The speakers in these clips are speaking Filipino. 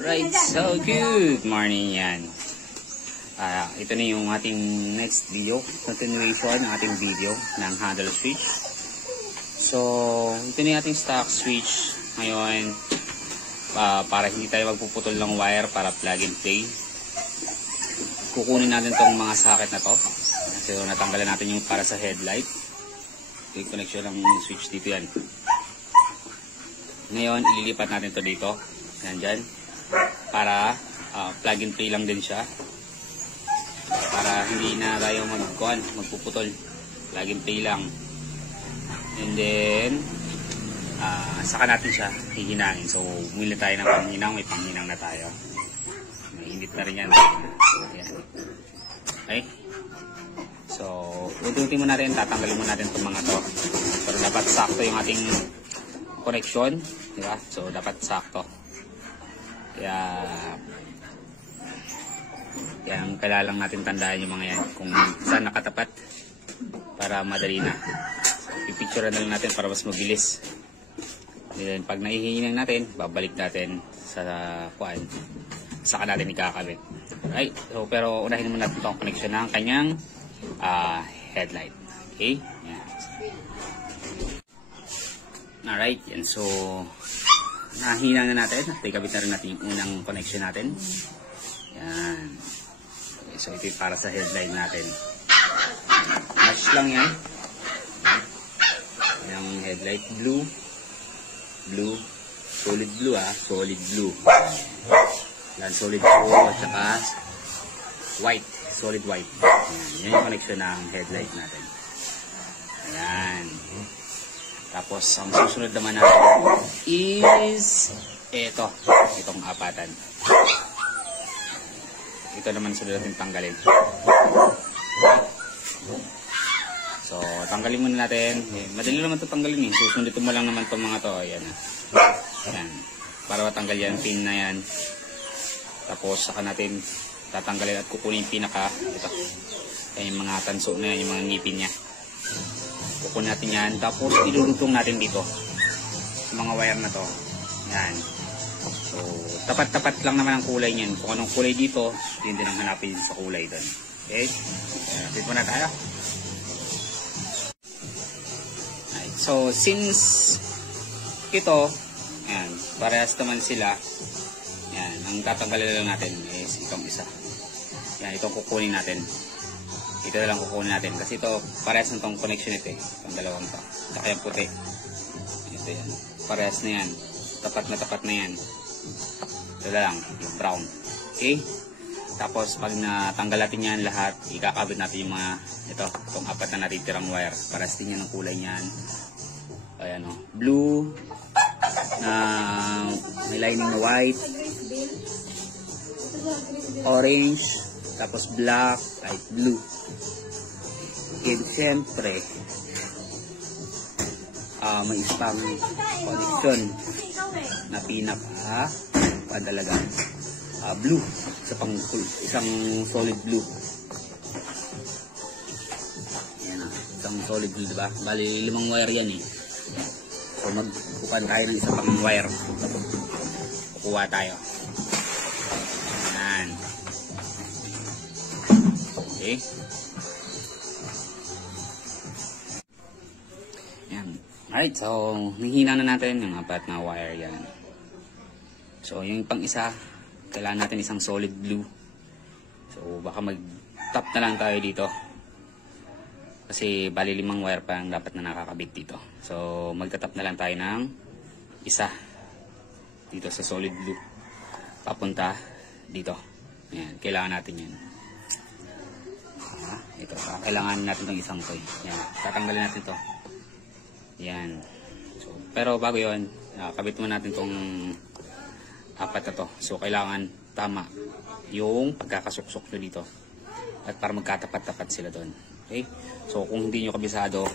Right, so good morning yan. Ito na yung ating next video, continuation ng ating video ng handle switch. So, ito na yung ating stock switch ngayon, para hindi tayo magpuputol ng wire para plug and play. Kukunin natin tong mga socket na to. So, natanggalan natin yung para sa headlight. Yung connection ng switch dito yan. Ngayon, ililipat natin to dito. Yan dyan. Para plug and play lang din siya. Para hindi na tayo magpuputol. Plug and play lang. And then, saka natin siya hihinangin. So, bumili tayo ng panghinang. May panghinang na tayo. Mainit na rin yan. Ayan. Okay? So, unti-unti mo natin. Tatanggalin mo natin itong mga to. Pero dapat sakto yung ating connection. Diba? So, dapat sakto. Kaya ang kailangan lang natin tandaan yung mga yan. Kung saan nakatapat. Para madali na. Pipicture na lang natin para mas mabilis. Then, pag naihinginan natin, babalik natin sa kuan. Saka natin ikakabit. Right? So, pero unahin muna natin itong connection ng kanyang headlight. Okay? Yan. Alright. Yan. So, nahinang na natin. Ikabit na rin natin yung unang connection natin. Yan. Okay, so, ito yung para sa headlight natin. Match lang yan. Yung headlight blue. Blue. Solid blue Solid blue. Yan. Solid blue at saka white. Solid white. Yan. Yan yung connection ng headlight natin. Ayan. Tapos, ang susunod naman natin is itong apatan. Ito naman sunod natin tanggalin. So, tanggalin muna natin. Madali naman ito tanggalin. Susundutin mo lang naman itong mga to. Ayan. Ayan. Para matanggal yan, pin na yan. Tapos, saka natin tatanggalin at kukunin yung pinaka. Ito. Ayan yung mga tanso na yan, yung mga ngipin niya. Kukunin natin yan. Tapos, ilulutong natin dito. Mga wire na to. Yan. So, tapat-tapat lang naman ang kulay niyan. Kung anong kulay dito, yun din ang hanapin sa kulay doon. Okay? Hanapin po na tayo. Alright. So, since ito, yan, parehas naman sila, yan, ang tatanggalin lang natin is itong isa. Yan, itong kukunin natin. Ito na lang kukunin natin. Kasi ito, parehas na itong connection ito. Itong dalawang ito. Saka yung puti. Ito yan. Parehas na yan. Tapat na yan. Ito na lang. Yung brown. Okay? Tapos, pag natanggal natin yan lahat, ikakabit natin yung mga, itong apat na natitirang wire. Parehas din yan ang kulay niyan. Ayan o. Blue. May lining na white. Orange. Tapos black. Light blue. And siyempre, may isang connection na pinaka padalaga blue isang solid blue. Yan isang solid blue, diba? Bali 5 wire yan eh. So magkukuhan tayo ng isa pang wire. Kukuha tayo. Yan. Okay. Alright, so nihina na natin yung apat na wire yan. So yung pang isa, kailangan natin isang solid blue. So baka mag-top na lang tayo dito. Kasi bali 5 wire pa ang dapat na nakakabit dito. So magta-top na lang tayo ng isa dito sa solid blue. Papunta dito. Yan, kailangan natin yan. Ito, kailangan natin itong isang toy. Yan, tatanggalin natin ito. Yan. So, pero bago yun, kabit mo natin itong apat na to. So, kailangan tama yung pagkakasuksok nyo dito. At para magkatapat-tapat sila doon. Okay? So, kung hindi nyo kabisado,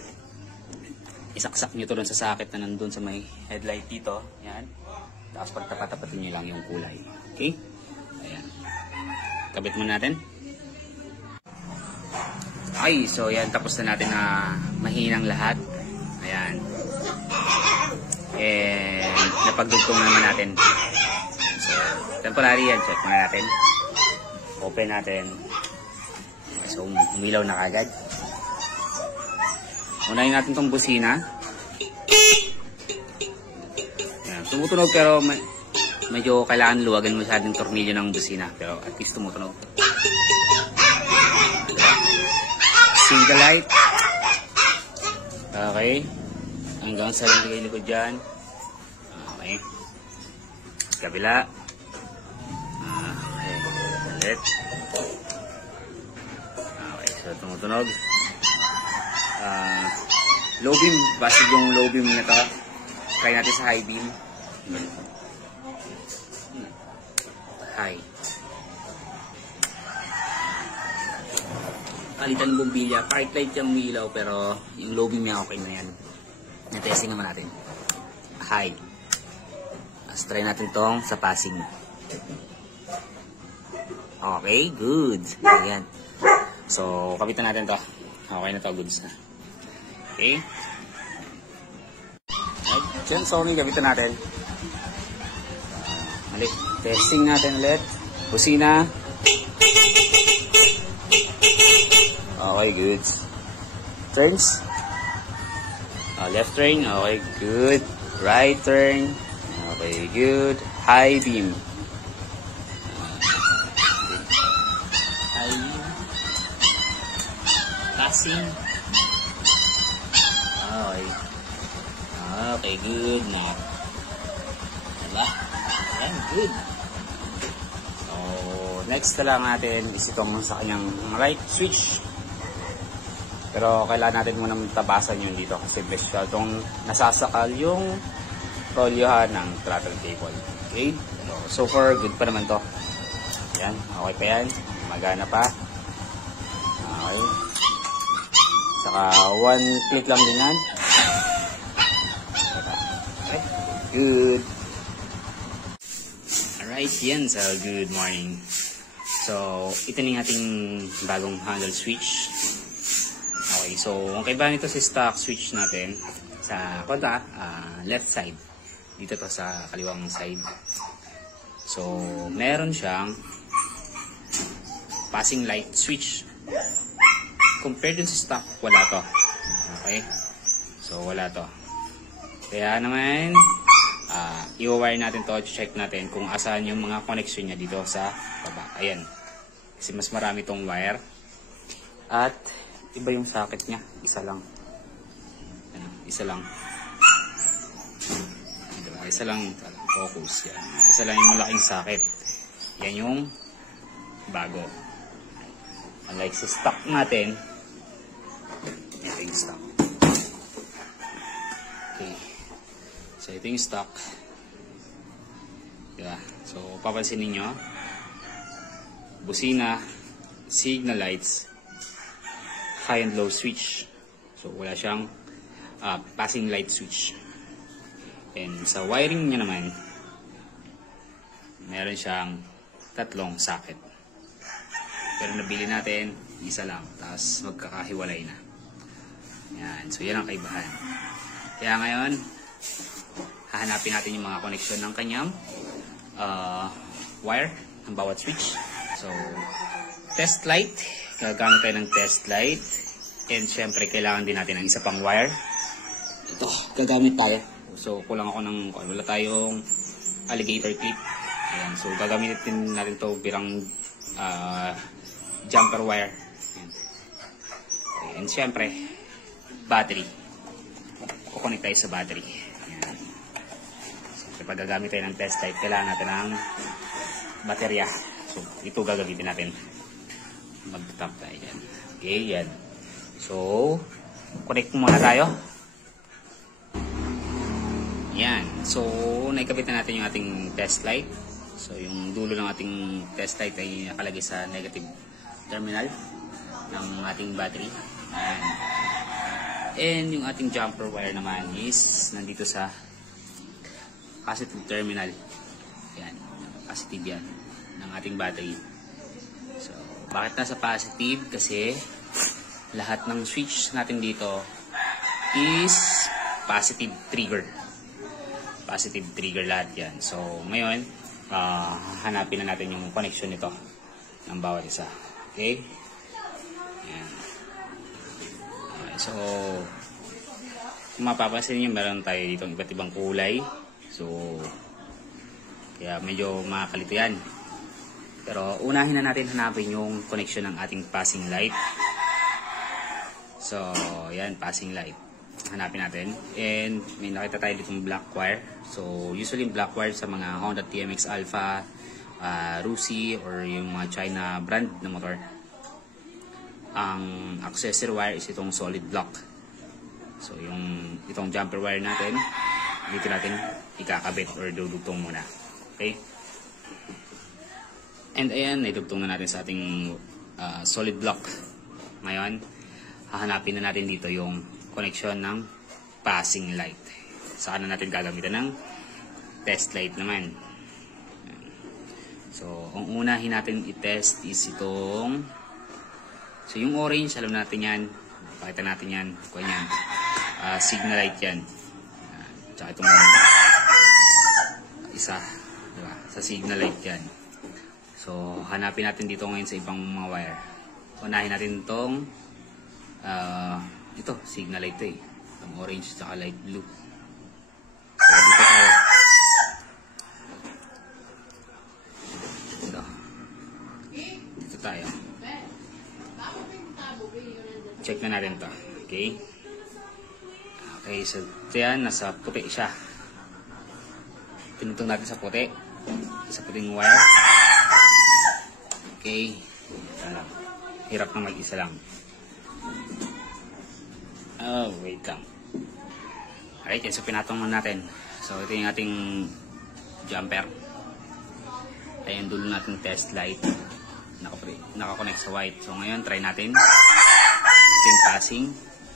isaksak nyo to doon sa socket na nandun sa may headlight dito. Yan. Tapos pagtapat-tapatin nyo lang yung kulay. Okay? Ayan. Kabit mo natin. Okay, so yan. Tapos na natin na mahinang lahat. Ayan. And napagdugtong naman natin. So, temporary yan. Check muna natin. Open natin. So, umilaw na kagad. Unahin natin tong busina. Yan. Tumutunog pero medyo kailangan luwagan masyadong tornilyo ng busina. Pero at least tumutunog. Single light. Okay. Hanggang sa lingkay likod dyan. Okay. Kabila. Okay. Ulit. Okay. So, tumutunog. Low beam. Basig yung low beam na to. Try natin sa high beam. High. Palitan ng bumbilya. Part light yung umilaw pero yung low beam niya okay na yan. Na-testing naman natin. High. Let's try natin tong sa passing. Okay, good. Ayan. So, kapitan natin to. Okay na to, goods na. Okay. Diyan, Sony, kapitan natin. Mali. Testing natin ulit. Busina. Okay, good. Turns. Left turn. Okay, good. Right turn. Okay, good. High beam. High beam. Passing. Okay. Okay, good. Now. Diba? Ayan, good. So, next na lang natin is itong sa kanyang right switch. Pero kailangan natin muna tabasan yun dito kasi best siya itong nasasakal yung rolyohan ng throttle cable. Okay? So far, good pa naman to. Yan. Okay pa yan. Magana pa. Okay. Saka one click lang din yan. Okay. Good. Alright, yan. So, good morning. So, ito na yung ating bagong handle switch. Okay, so ang kaibahan nito sa stock switch natin sa left side. Dito to sa kaliwang side. So, meron siyang passing light switch. Compared dun sa stock, wala to. Okay? So, wala to. Kaya naman, i-wire natin to, check natin kung asan yung mga connection niya dito sa baba. Ayan. Kasi mas marami tong wire. At iba yung socket niya. Isa lang. Ano, isa lang. Diba? Isa lang. Focus. Yan. Isa lang yung malaking socket. Yan yung bago. Unlike sa stock natin. Ito yung stock. Okay. So, ito yung stock. Diba? So, papansin ninyo. Busina. Signal lights. High and low switch. So, wala siyang passing light switch. And sa wiring niya naman, meron siyang tatlong socket. Pero nabili natin, isa lang. Tapos magkakahiwalay na. Yan. So, yan ang kaibahan. Kaya ngayon, hahanapin natin yung mga connection ng kanyang wire ng bawat switch. So, test light. Gagamit tayo ng test light. And syempre, kailangan din natin ng isa pang wire. Ito, gagamit tayo. So, kulang ako ng, wala tayong alligator clip. Ayan. So, gagamitin natin ito birang jumper wire. Ayan. Okay. And syempre, battery. Kukunik tayo sa battery. Ayan. So, pag gagamit tayo ng test light, kailangan natin ng baterya. So, ito gagamitin natin. Mag-tap tayo dyan. Okay, yan. So, connect muna tayo. Yan. So, naikabit na natin yung ating test light. So, yung dulo ng ating test light ay nakalagay sa negative terminal ng ating battery. And yung ating jumper wire naman is nandito sa positive terminal. Yan. Positive yan ng ating battery. So, bakit nasa positive? Kasi lahat ng switch natin dito is positive trigger. Positive trigger lahat yan. So, ngayon, hanapin na natin yung connection nito ng bawat isa. Okay? Ayan. Okay, so, kung mapapansin nyo, meron tayo dito iba't ibang kulay. So, kaya medyo makakalito yan. Pero, unahin na natin hanapin yung connection ng ating passing light. So, yan, passing light. Hanapin natin. And, may nakita tayo ditong black wire. So, usually black wire sa mga Honda TMX Alpha, Rusi, or yung mga China brand na motor. Ang accessory wire is itong solid block. So, itong jumper wire natin, dito natin ikakabit or dudugtong muna. Okay? And ayan, naidugtong na natin sa ating solid block. Ngayon, hahanapin na natin dito yung connection ng passing light. Saan na natin gagamitan ng test light naman. So, ang unahin natin i-test is itong, so yung orange, alam natin yan. Pakita natin yan. Ganyan. Signal light yan. Tsaka itong isa. Diba? Sa signal light yan. So, hanapin natin dito ngayon sa ibang mga wire. Unahin natin itong ito, signal light ito eh. Itong orange tsaka light blue. So, dito tayo. Dito tayo. Check na natin ito. Okay? Okay, so ito yan, nasa puti siya. Tinutong natin sa puti. Sa puting wire. Okay. Hirap na mag-isa lang. Oh, wait lang. Alright, so pinatong muna natin. So, ito yung ating jumper. Ayan, dulo natin test light. Nakakonect sa white. So, ngayon, try natin. Ito yung passing.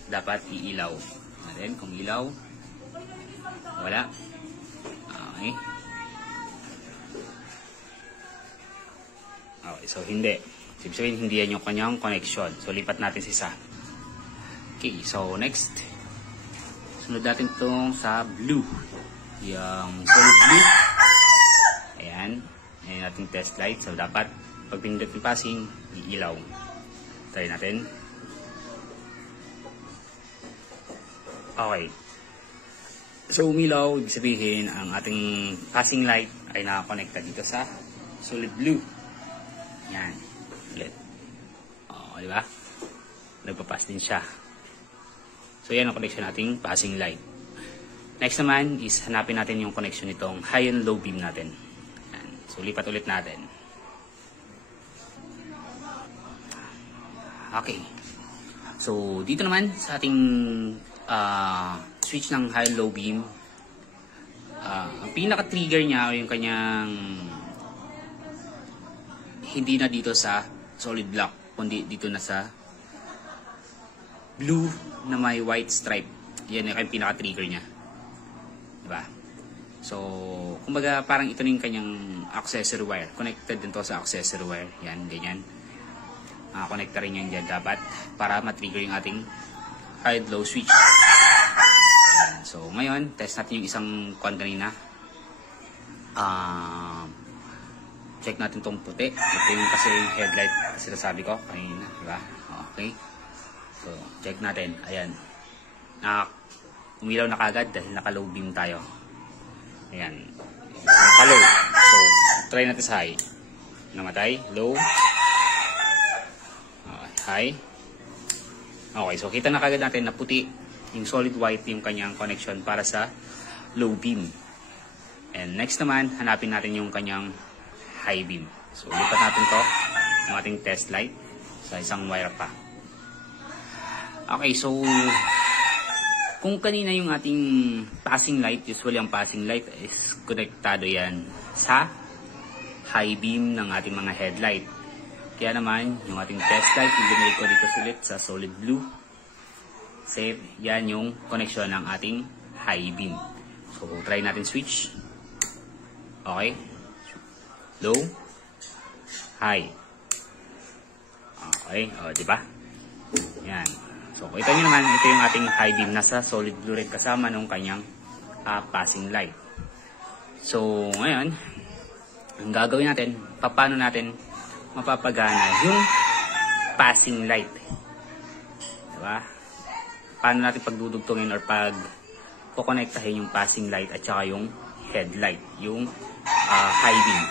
Dapat iilaw. Natin, kung ilaw. Wala. Okay. Okay, so hindi. Ibig sabihin, hindi yan yung kanyang connection. So, lipat natin sa isa. Okay, so next. Sunod natin itong sa blue. Yung solid blue. Ayan. Ayan natin test light. So, dapat, pag pinindot yung passing, iilaw. Try natin. Okay. So, umilaw. Ibig sabihin, ang ating passing light ay nakakonekta dito sa solid blue. Yan. Ulit. O, diba? Nagpapass din siya. So, yan ang connection nating passing light. Next naman is hanapin natin yung connection nitong high and low beam natin. Yan. So, lipat ulit natin. Okay. So, dito naman sa ating switch ng high and low beam, ang pinaka-trigger niya yung kanyang hindi na dito sa solid block, kundi dito na sa blue na may white stripe. Yan yung pinaka-trigger niya. Diba? So, kumbaga parang ito na yung kanyang accessory wire. Connected din to sa accessory wire. Yan, ganyan. Connector rin yan dyan dapat para matrigger yung ating high and low switch. Yan. So, ngayon, test natin yung isang coin kanina. Check natin tong puti. Ito yung kasi headlight kasi nasabi ko kanina. Diba? Okay. So, check natin. Ayan. Umilaw na kagad dahil naka-low beam tayo. Ayan. Naka-low. So, try natin sa high. Namatay. Low. High. Okay. So, kita na kagad natin na puti. Yung solid white yung kanyang connection para sa low beam. And next naman, hanapin natin yung kanyang high beam. So, lipat natin to yung ating test light sa isang wire pa. Okay, so kung kanina yung ating passing light, usually ang passing light is konektado yan sa high beam ng ating mga headlight. Kaya naman, yung ating test light, yung binili ko dito ulit sa solid blue. Kasi yan yung connection ng ating high beam. So, try natin switch. Okay. Low. High. Okay. O, diba? Yan. So, kita nyo naman, ito yung ating high beam. Nasa solid blue red kasama nung kanyang passing light. So, ngayon, ang gagawin natin, paano natin mapapagana yung passing light. Diba? Paano natin pagdudugtungin or kukonektahin yung passing light at saka yung headlight, yung high beam.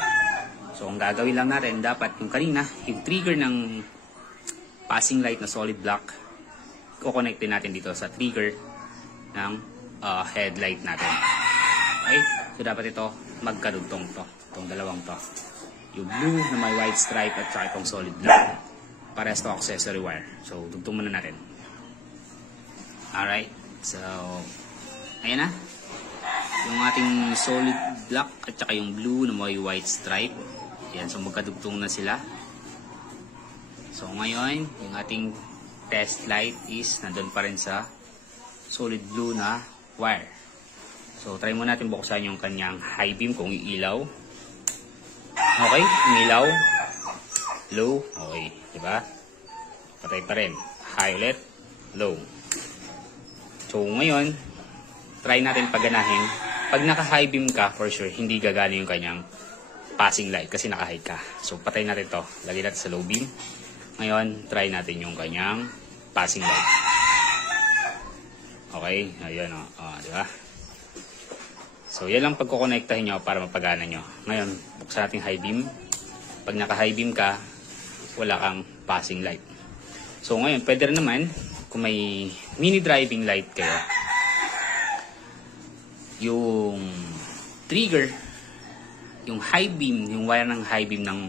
So, ang gagawin lang natin, dapat yung kanina, yung trigger ng passing light na solid block, kukonektin natin dito sa trigger ng headlight natin. Okay? So, dapat ito magkadugtong to. Itong dalawang to. Yung blue na may white stripe at saka itong solid black. Parehas to accessory wire. So, dugtong muna natin. Alright. So, ayan na. Yung ating solid black at saka yung blue na may white stripe. Ayan. So, magkadugtong na sila. So, ngayon, yung ating test light is nandun pa rin sa solid blue na wire. So, try mo natin buksan yung kanyang high beam kung iilaw. Okay, umilaw. Low. Okay, diba? Patay pa rin. High ulit. Low. So, ngayon, try natin paganahin. Pag naka-high beam ka, for sure, hindi gagana yung kanyang passing light kasi naka-high ka. So, patay natin to. Lagyan natin sa low beam. Ngayon, try natin yung kanyang passing light. Okay, ayun o. Diba? So, yan lang pagkukonektahin nyo para mapagana nyo. Ngayon, buksan natin high beam. Pag naka-high beam ka, wala kang passing light. So, ngayon, pwede rin naman, kung may mini driving light kayo, yung trigger, yung high beam, yung wire ng high beam ng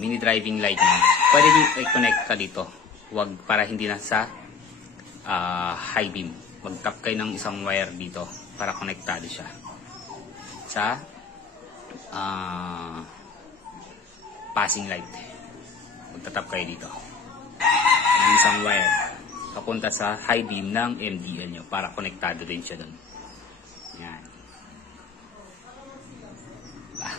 mini driving light nyo, pwede nyo i-connect ka dito. Wag para hindi na sa high beam. Mag-tap kayo ng isang wire dito para konektado siya sa passing light. Magtatap kayo dito ng isang wire papunta sa high beam ng MDL nyo para konektado din siya dun. Yan.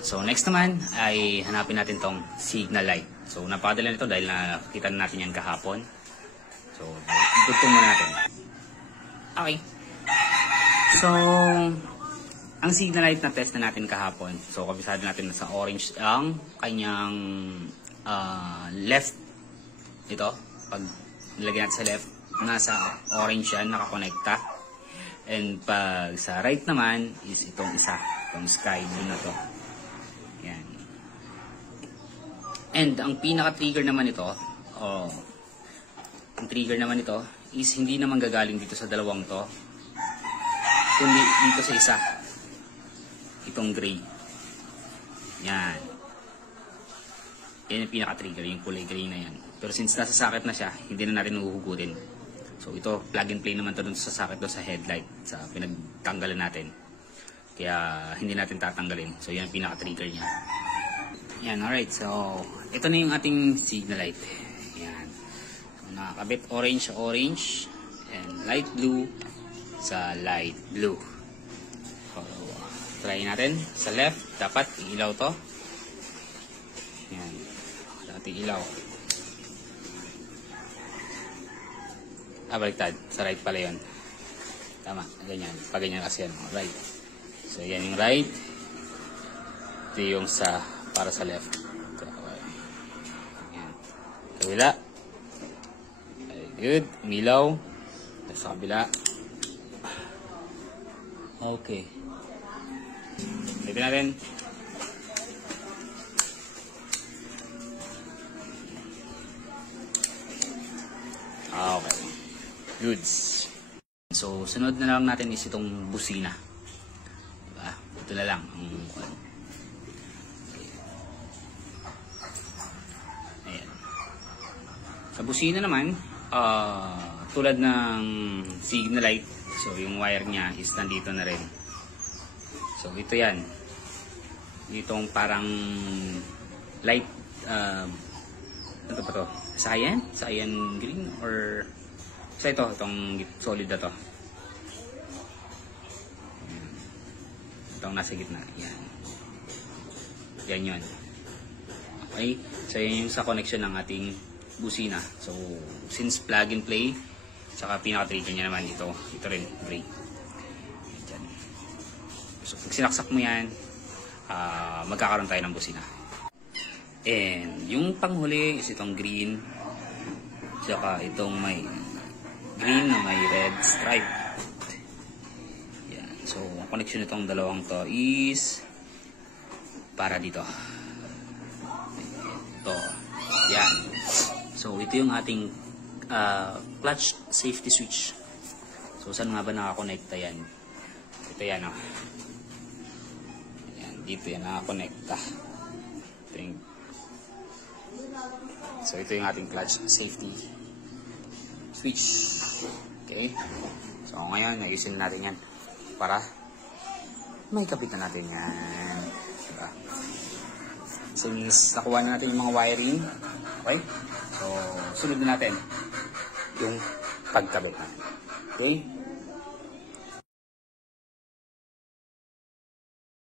So next naman ay hanapin natin tong signal light. So napakadali nito dahil nakita natin yan kahapon. So dugtong muna natin. Okay. So, ang signal light na test na natin kahapon. So, kabisado natin na sa orange ang kanyang left. Ito, pag nilagyan natin sa left, nasa orange yan, nakakonekta. And pag sa right naman, is itong isa. Itong sky blue na to. Yan. And ang pinaka-trigger naman ito, ang trigger naman ito, is hindi naman gagaling dito sa dalawang to, kundi dito sa isa, itong gray. Yan yung pinaka-trigger, yung kulay gray na yan. Pero since nasa socket na siya, hindi na natin uhugutin. So ito, plug and play naman to dun sa socket doon sa headlight, sa pinagtanggalan natin. Kaya hindi natin tatanggalin. So yan ang pinaka-trigger niya. Yan, alright. So ito na yung ating signal light. Yan. So nakakabit orange sa orange and light blue sa light blue. So, try natin. Sa left, dapat ilaw to. Yan. Dapat ilaw. Baliktad. Sa right pala yun. Tama. Ganyan. Paganyan kasi yan. Right. So, yan yung right. Ito yung para sa left. Yan. Kabila. Very good. Umilaw. Sa kabila. Okay. Ulitin natin. Okay. Goods. So, sunod na lang natin is itong busina. Diba? Ito na lang. Okay. Ayan. Sa busina naman, tulad ng signal light, so yung wire niya is nandito na rin. So ito yan. Itong parang light, ano ba to? Cyan? Cyan green? Or sa itong solid na to. Itong nasa gitna. Yan. Yan yun. Okay? So yan yung sa connection ng ating busina. So since plug and play, saka pinaka-trigger niya naman ito rin, gray. Diyan. So pag sinaksak mo yan, magkakaroon tayo ng busina. And yung panghuli is itong green, tsaka itong may green na may red stripe. Yan. So, ang connection nitong dalawang to is para dito. Ito. Yan. So, ito yung ating clutch safety switch. So, saan nga ba nakakonekta yan? Ito yan, oh. Yan, dito yan nakakonekta. Ito yung... So, ito yung ating clutch safety switch. Okay? So, ngayon, nagisin natin yan para may kapit na natin yan. Diba? So, means, nakuha na natin yung mga wiring. Okay? So, sunod na natin yung pagkabit na. Okay?